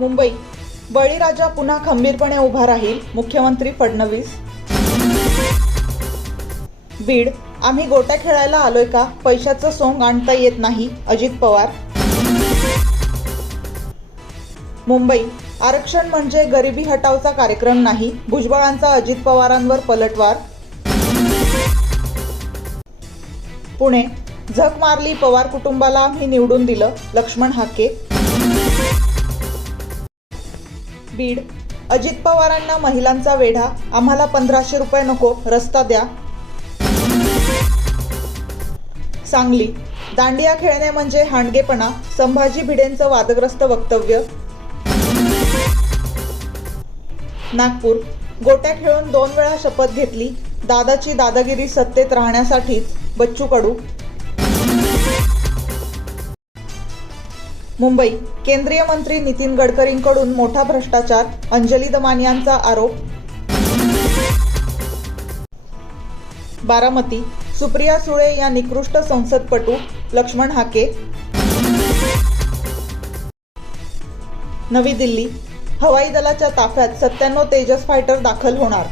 मुंबई, बळीराजा पुन्हा खंबीरपणे उभा राहील, मुख्यमंत्री फडणवीस. बीड, आम्ही गोट्या खेळायला आलोय का, पैशाचं सोंग आणता येत नाही, अजित पवार. मुंबई, आरक्षण म्हणजे गरिबी हटावचा कार्यक्रम नाही, भुजबळांचा अजित पवारांवर पलटवार. पुणे, झक मारली पवार कुटुंबाला आम्ही निवडून दिलं, लक्ष्मण हाके. बीड, अजित पवारांना महिलांचा वेढा, आम्हाला 1500 रुपये नको, रस्ता द्या. सांगली, दांडिया खेळणे म्हणजे हांडगेपणा, संभाजी भिडेंचं वादग्रस्त वक्तव्य. नागपूर, गोट्या खेळून 2 वेळा शपथ घेतली, दादाची दादागिरी सत्तेत राहण्यासाठीच, बच्चू कडू. मुंबई, केंद्रीय मंत्री नितीन गडकरींकडून मोठा भ्रष्टाचार, अंजली दमानियांचा आरोप. बारामती, सुप्रिया सुळे या निकृष्ट संसदपटू, लक्ष्मण हाके. नवी दिल्ली, हवाई दलाच्या ताफ्यात 97 तेजस फायटर दाखल होणार.